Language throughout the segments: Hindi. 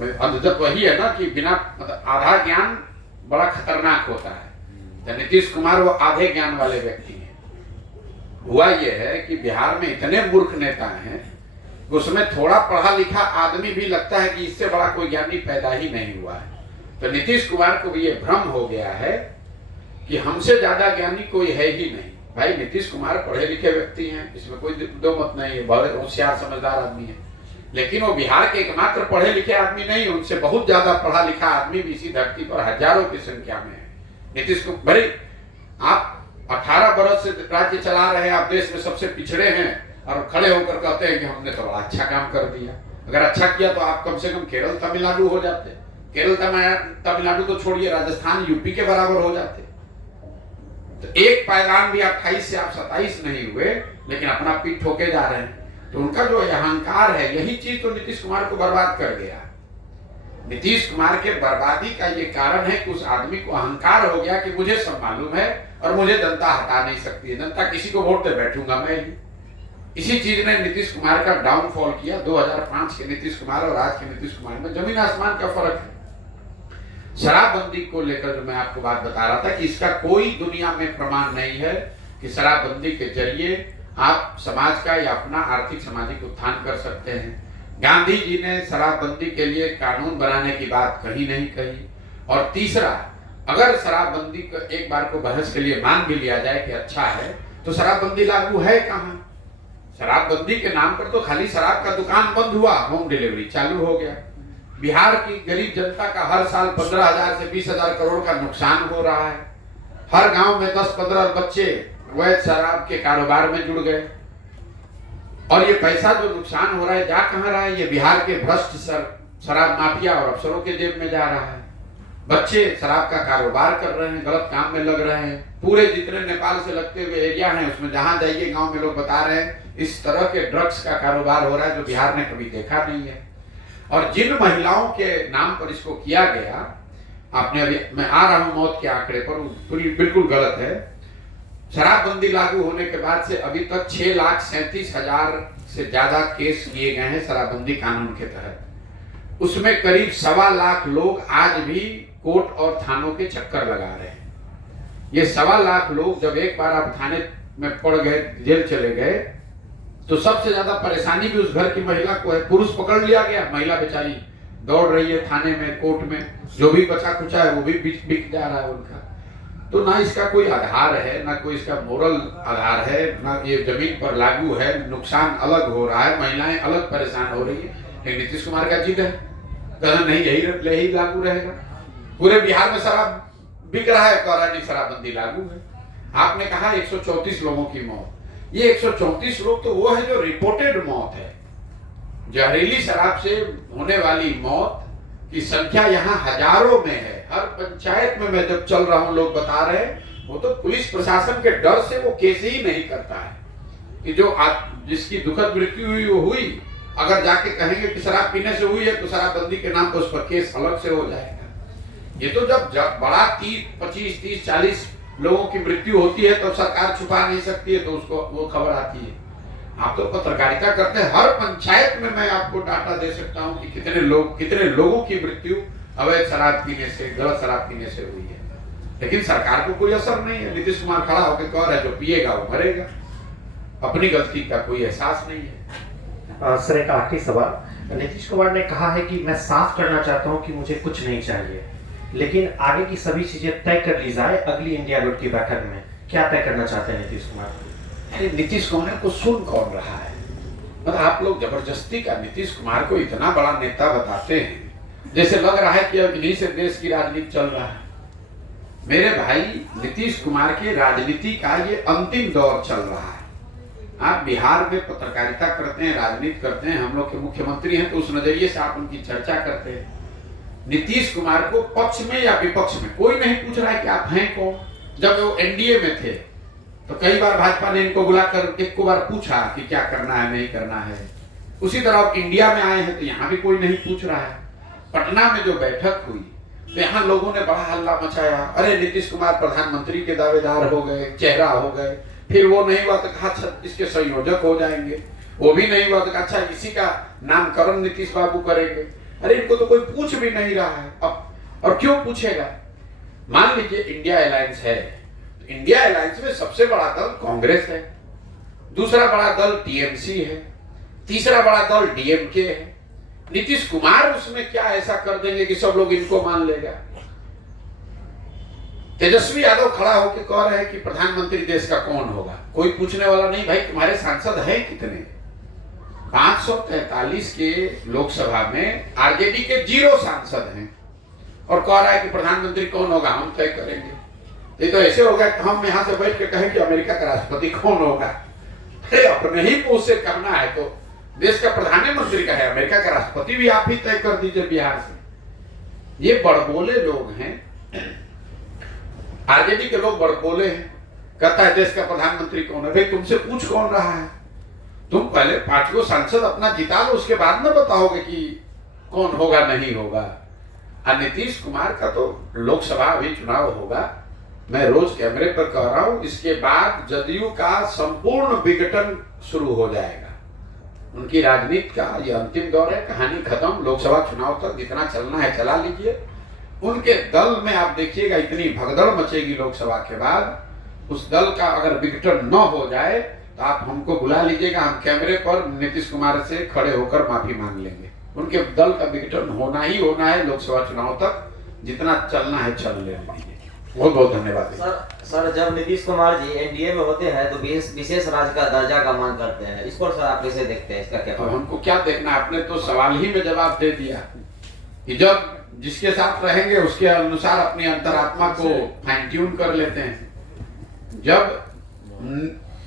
जब वही है ना कि बिना मतलब आधा ज्ञान बड़ा खतरनाक होता है। तो नीतीश कुमार वो आधे ज्ञान वाले व्यक्ति हैं। हुआ ये है कि बिहार में इतने मूर्ख नेता हैं, उसमें थोड़ा पढ़ा लिखा आदमी भी लगता है कि इससे बड़ा कोई ज्ञानी पैदा ही नहीं हुआ है। तो नीतीश कुमार को भी ये भ्रम हो गया है कि हमसे ज्यादा ज्ञानी कोई है ही नहीं। भाई नीतीश कुमार पढ़े लिखे व्यक्ति हैं, इसमें कोई दो मत नहीं है, बहुत होशियार समझदार आदमी है, लेकिन वो बिहार के एकमात्र पढ़े लिखे आदमी नहीं, उनसे बहुत ज्यादा पढ़ा लिखा आदमी भी इसी धरती पर हजारों की संख्या में है। नीतीश को भाई आप 18 बरस से राज्य चला रहे हैं, आप देश में सबसे पिछड़े हैं और खड़े होकर कहते हैं कि हमने तो बड़ा अच्छा काम कर दिया। अगर अच्छा किया तो आप कम से कम केरल तमिलनाडु हो जाते। केरल तमिलनाडु तो छोड़िए, राजस्थान यूपी के बराबर हो जाते। तो एक पायदान भी 28 से आप 27 नहीं हुए, लेकिन अपना पीठ ठोके जा रहे हैं। तो उनका जो अहंकार है, यही चीज तो नीतीश कुमार को बर्बाद कर गया। नीतीश कुमार के बर्बादी का ये कारण है कि उस आदमी को अहंकार हो गया कि मुझे सब मालूम है और मुझे जनता हटा नहीं सकती है, जनता किसी को वोट दे बैठूंगा मैं ही। इसी चीज ने नीतीश कुमार का डाउनफॉल किया। 2005 के नीतीश कुमार और आज के नीतीश कुमार में जमीन आसमान का फर्क है। शराबबंदी को लेकर जो मैं आपको बात बता रहा था कि इसका कोई दुनिया में प्रमाण नहीं है कि शराबबंदी के जरिए आप समाज का या अपना आर्थिक सामाजिक उत्थान कर सकते हैं। गांधी जी ने शराबबंदी के लिए कानून बनाने की बात कहीं नहीं कही। और तीसरा, अगर शराबबंदी को एक बार को बहस के लिए मान भी लिया जाए कि अच्छा है, तो शराबबंदी लागू है कहाँ? शराबबंदी के नाम पर तो खाली शराब का दुकान बंद हुआ, होम डिलीवरी चालू हो गया। बिहार की गरीब जनता का हर साल 15,000 से 20,000 करोड़ का नुकसान हो रहा है। हर गांव में 10-15 बच्चे अवैध शराब के कारोबार में जुड़ गए। और ये पैसा जो नुकसान हो रहा है जा कहां रहा है? ये बिहार के भ्रष्ट शराब माफिया और अफसरों के जेब में जा रहा है। बच्चे शराब का कारोबार कर रहे हैं, गलत काम में लग रहे हैं। पूरे जितने नेपाल से लगते हुए एरिया हैं, उसमें जहां जाइए गांव में लोग बता रहे हैं इस तरह के ड्रग्स का कारोबार हो रहा है जो बिहार ने कभी देखा नहीं है। और जिन महिलाओं के नाम पर इसको किया गया, आपने अभी, मैं आ रहा हूं मौत के आंकड़े पर, बिल्कुल गलत है। शराबबंदी लागू होने के बाद से अभी तक 6,37,000 से ज्यादा केस किए गए हैं शराबबंदी कानून के तहत। उसमें करीब 1.25 लाख लोग आज भी कोर्ट और थानों के चक्कर लगा रहे हैं। ये 1.25 लाख लोग जब एक बार आप थाने में पड़ गए, जेल चले गए, तो सबसे ज्यादा परेशानी भी उस घर की महिला को है। पुरुष पकड़ लिया गया, महिला बेचारी दौड़ रही है थाने में, कोर्ट में, जो भी बचा कुचा है वो भी बिक जा रहा है उनका। तो ना इसका कोई आधार है, ना कोई इसका मोरल आधार है, ना ये जमीन पर लागू है। नुकसान अलग हो रहा है, महिलाएं अलग परेशान हो रही है। लेकिन नीतीश कुमार का जिद है, कहना नहीं यही लागू रहेगा। पूरे बिहार में शराब बिक रहा है, कह रहा नहीं शराबबंदी लागू है। आपने कहा 134 लोगों की मौत। ये 134 लोग तो वो है जो रिपोर्टेड मौत है। जहरीली शराब से होने वाली मौत की संख्या यहाँ हजारों में है। हर पंचायत में मैं जब चल रहा हूँ लोग बता रहे हैं, वो तो पुलिस प्रशासन के डर से वो केस ही नहीं करता है कि जो जिसकी दुखद मृत्यु हुई वो हुई। अगर जाके कहेंगे कि शराब पीने से हुई है तो शराबबंदी के नाम पर उस पर केस अलग से हो जाएगा। ये तो जब बड़ा 25, 30, 40 लोगों की मृत्यु होती है तो सरकार छुपा नहीं सकती है, तो उसको वो खबर आती है। आप तो पत्रकारिता करते हैं, हर पंचायत में मैं आपको डाटा दे सकता हूं कि कितने लोगों की मृत्यु अवैध शराब पीने से, गलत शराब पीने से हुई है। लेकिन सरकार को कोई असर नहीं है। नीतीश कुमार खड़ा होकर कह रहा है जो पिएगा वो मरेगा। अपनी गलती का कोई एहसास नहीं है। सर, एक आखिरी सवाल। नीतीश कुमार ने कहा है कि मैं साफ करना चाहता हूं कि मुझे कुछ नहीं चाहिए, लेकिन आगे की सभी चीजें तय कर ली जाए अगली इंडिया गुट की बैठक में। क्या तय करना चाहते हैं नीतीश कुमार? अरे नीतीश कुमार को सुन कौन रहा है? मतलब आप लोग जबरदस्ती का नीतीश कुमार को इतना बड़ा नेता बताते हैं, जैसे लग रहा है कि अब इन्हीं से देश की राजनीति चल रहा है। मेरे भाई, नीतीश कुमार की राजनीति का ये अंतिम दौर चल रहा है। आप बिहार में पत्रकारिता करते हैं, राजनीति करते हैं, हम लोग के मुख्यमंत्री हैं, तो उस नजरिए से आप उनकी चर्चा करते हैं। नीतीश कुमार को पक्ष में या विपक्ष में कोई नहीं पूछ रहा है कि आप हैं कौन। जब वो एनडीए में थे तो कई बार भाजपा ने इनको बुलाकर एक को बार पूछा कि क्या करना है, नहीं करना है। उसी तरह आप इंडिया में आए हैं तो यहाँ भी कोई नहीं पूछ रहा है। पटना में जो बैठक हुई तो यहाँ लोगों ने बड़ा हल्ला मचाया, अरे नीतीश कुमार प्रधानमंत्री के दावेदार हो गए, चेहरा हो गए। फिर वो नहीं हुआ तो कहा अच्छा इसके संयोजक हो जाएंगे, वो भी नहीं हुआ तो कहा अच्छा इसी का नामकरण नीतीश बाबू करेंगे। अरे इनको तो कोई पूछ भी नहीं रहा है अब, और क्यों पूछेगा? मान लीजिए इंडिया अलायंस है, इंडिया अलायंस में सबसे बड़ा दल कांग्रेस है, दूसरा बड़ा दल टीएमसी है, तीसरा बड़ा दल डीएमके है। नीतीश कुमार उसमें क्या ऐसा कर देंगे कि सब लोग इनको मान लेगा? तेजस्वी यादव खड़ा होकर कह रहे हैं कि प्रधानमंत्री देश का कौन होगा? कोई पूछने वाला नहीं। भाई तुम्हारे सांसद हैं कितने? 543 के लोकसभा में आरजेडी के 0 सांसद हैं, और कह रहा है कि प्रधानमंत्री कौन होगा हम तय करेंगे। ये तो ऐसे होगा कि हम यहां से बैठ के कहें कि अमेरिका का राष्ट्रपति कौन होगा। अरे अपने ही मुंह से कहना है तो देश का प्रधानमंत्री का है, अमेरिका का राष्ट्रपति भी आप ही तय कर दीजिए बिहार से। ये बड़बोले लोग हैं, आरजेडी के लोग बड़बोले हैं। कहता है देश का प्रधानमंत्री कौन है। भाई तुमसे पूछ कौन रहा है? तुम पहले 5 को सांसद अपना जिता लो, उसके बाद में बताओगे कि कौन होगा नहीं होगा। और नीतीश कुमार का तो लोकसभा अभी चुनाव होगा, मैं रोज कैमरे पर कह रहा हूं, इसके बाद जदयू का संपूर्ण विघटन शुरू हो जाएगा। उनकी राजनीति का ये अंतिम दौर है, कहानी खत्म। लोकसभा चुनाव तक जितना चलना है चला लीजिए। उनके दल में आप देखिएगा इतनी भगदड़ मचेगी लोकसभा के बाद। उस दल का अगर विघटन न हो जाए तो आप हमको बुला लीजिएगा, हम कैमरे पर नीतीश कुमार से खड़े होकर माफी मांग लेंगे। उनके दल का विघटन होना ही होना है लोकसभा चुनाव तक, जितना चलना है चल लेने दीजिए। बहुत बहुत धन्यवाद। सर जब नीतीश कुमार जी एनडीए में होते हैं तो विशेष राज्य का दर्जा का मांग करते हैं, इसको सर आप कैसे देखते हैं? इसका क्या? और हमको क्या देखना, आपने तो सवाल ही में जवाब दे दिया कि जब जिसके साथ रहेंगे उसके अनुसार अपनी अंतरात्मा को फाइन ट्यून कर लेते हैं। जब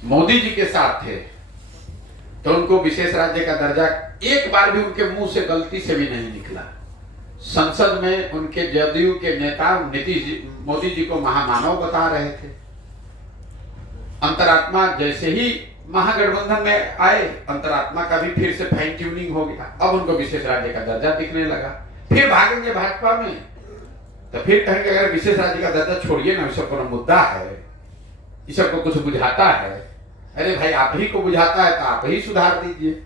मोदी जी के साथ थे तो उनको विशेष राज्य का दर्जा एक बार भी उनके मुंह से गलती से भी नहीं निकला। संसद में उनके जदयू के नेता मोदी जी को महामानव बता रहे थे। अंतरात्मा जैसे ही महागठबंधन में आए, अंतरात्मा का भी फिर से फाइन ट्यूनिंग हो गया। अब उनको विशेष राज्य का दर्जा दिखने लगा। फिर भागेंगे भाजपा में तो फिर कहेंगे अगर विशेष राज्य का दर्जा छोड़िए ना, सब पर मुद्दा है, इस सबको कुछ बुझाता है। अरे भाई आप ही को बुझाता है तो आप ही सुधार दीजिए।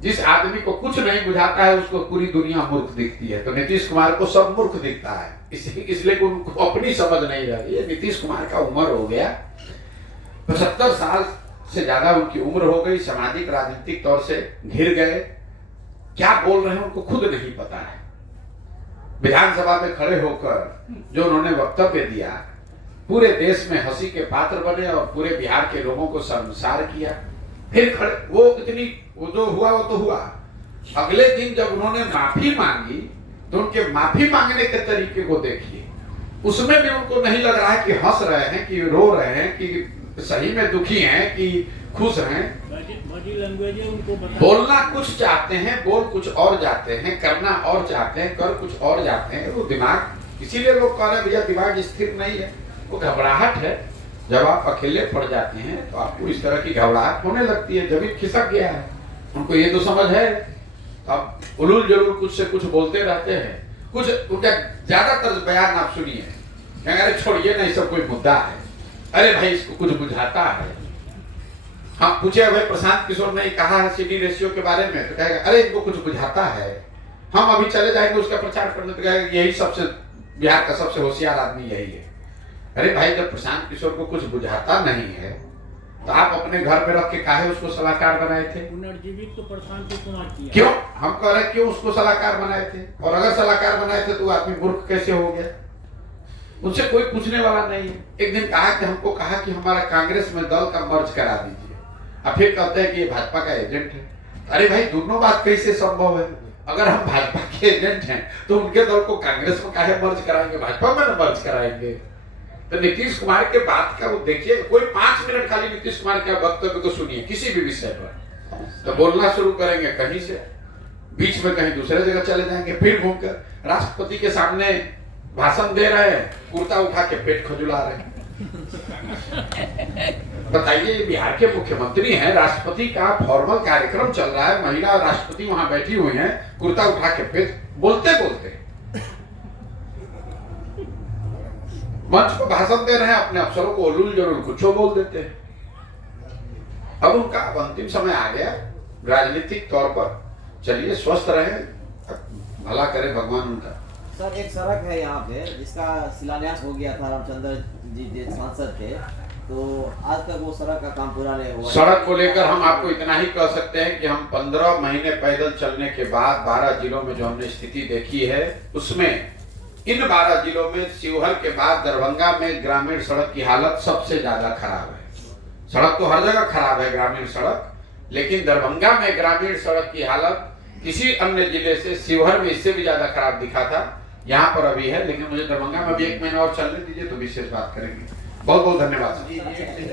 जिस आदमी को कुछ नहीं बुझाता है उसको पूरी दुनिया मूर्ख दिखती है। तो नीतीश कुमार को सब मूर्ख दिखता है, इसलिए उनको अपनी समझ नहीं रही है। नीतीश कुमार का उम्र हो गया, 75 साल से ज्यादा उनकी उम्र हो गई, सामाजिक राजनीतिक तौर से घिर गए। क्या बोल रहे हैं उनको खुद नहीं पता है। विधानसभा में खड़े होकर जो उन्होंने वक्तव्य दिया, पूरे देश में हंसी के पात्र बने और पूरे बिहार के लोगों को शर्मसार किया। फिर खड़े वो जो हुआ वो तो हुआ। अगले दिन जब उन्होंने माफी मांगी तो उनके माफी मांगने के तरीके को देखिए, उसमें भी उनको नहीं लग रहा है कि हंस रहे हैं कि रो रहे हैं कि सही में दुखी हैं कि खुश हैं। बोलना कुछ चाहते हैं, बोल कुछ और जाते हैं, करना और चाहते हैं, कर कुछ और जाते हैं। वो दिमाग, इसीलिए लोग कह रहे हैं भैया दिमाग स्थिर नहीं है, वो घबराहट है। जब आप अकेले पड़ जाते हैं तो आपको इस तरह की घबराहट होने लगती है। जब भी खिसक गया है, उनको ये तो समझ है, अब उलूल जरूर कुछ से कुछ बोलते रहते हैं। कुछ उनका ज्यादातर बयान आप सुनिए, अरे छोड़िए नहीं, सब कोई मुद्दा है, अरे भाई इसको कुछ बुझाता है। हम पूछे भाई प्रशांत किशोर ने कहा है सीडी रेशियो के बारे में, तो कहेगा अरे इनको कुछ बुझाता है, हम अभी चले जाएंगे उसका प्रचार करने, तो कहेगा यही सबसे बिहार का सबसे होशियार आदमी यही है। अरे भाई जब प्रशांत किशोर को कुछ बुझाता नहीं है तो आप अपने घर में रख के काहे उसको सलाहकार बनाए थे? पुनर्जीवित तो प्रशांत कुमार किया। क्यों? हम कह रहे क्यों उसको सलाहकार बनाए थे? और अगर सलाहकार बनाए थे तो आदमी मूर्ख कैसे हो गया? उनसे कोई पूछने वाला नहीं है। एक दिन कहा कि हमको कहा कि हमारा कांग्रेस में दल का मर्ज करा दीजिए, और फिर कहते हैं कि ये भाजपा का एजेंट है। अरे भाई दोनों बात कैसे संभव है? अगर हम भाजपा के एजेंट हैं तो उनके दल को कांग्रेस में काहे मर्ज कराएंगे, भाजपा में न मर्ज कराएंगे? तो नीतीश कुमार के बात का वो देखिए, कोई 5 मिनट खाली नीतीश कुमार के वक्तव्य को सुनिए किसी भी विषय पर, तो बोलना शुरू करेंगे कहीं से, बीच में कहीं दूसरे जगह चले जाएंगे, फिर घूमकर राष्ट्रपति के सामने भाषण दे रहे हैं, कुर्ता उठा के पेट खजुला रहे हैं। बताइए, बिहार के मुख्यमंत्री हैं, राष्ट्रपति का फॉर्मल कार्यक्रम चल रहा है, महिला राष्ट्रपति वहां बैठी हुई हैं, कुर्ता उठा के पेट, बोलते बोलते मंच पर भाषण दे रहे हैं, अपने अफसरों को उलूल जरूर कुछ बोल देते हैं। अब उनका अंतिम समय आ गया राजनीतिक तौर पर। चलिए स्वस्थ रहें, भला करे भगवान उनका। सर एक सड़क है यहाँ पे जिसका शिलान्यास हो गया था, रामचंद्र जी जो सांसद थे, तो आज तक वो सड़क का काम पूरा नहीं हुआ। सड़क को लेकर हम आपको इतना ही कह सकते हैं कि हम 15 महीने पैदल चलने के बाद 12 जिलों में जो हमने स्थिति देखी है, उसमें इन 12 जिलों में शिवहर के बाद दरभंगा में ग्रामीण सड़क की हालत सबसे ज्यादा खराब है। सड़क तो हर जगह खराब है ग्रामीण सड़क, लेकिन दरभंगा में ग्रामीण सड़क की हालत किसी अन्य जिले से शिवहर में इससे भी ज्यादा खराब दिखा था। यहाँ पर अभी है, लेकिन मुझे दरभंगा में भी 1 महीना और चलने दीजिए तो विशेष बात करेंगे। बहुत बहुत धन्यवाद।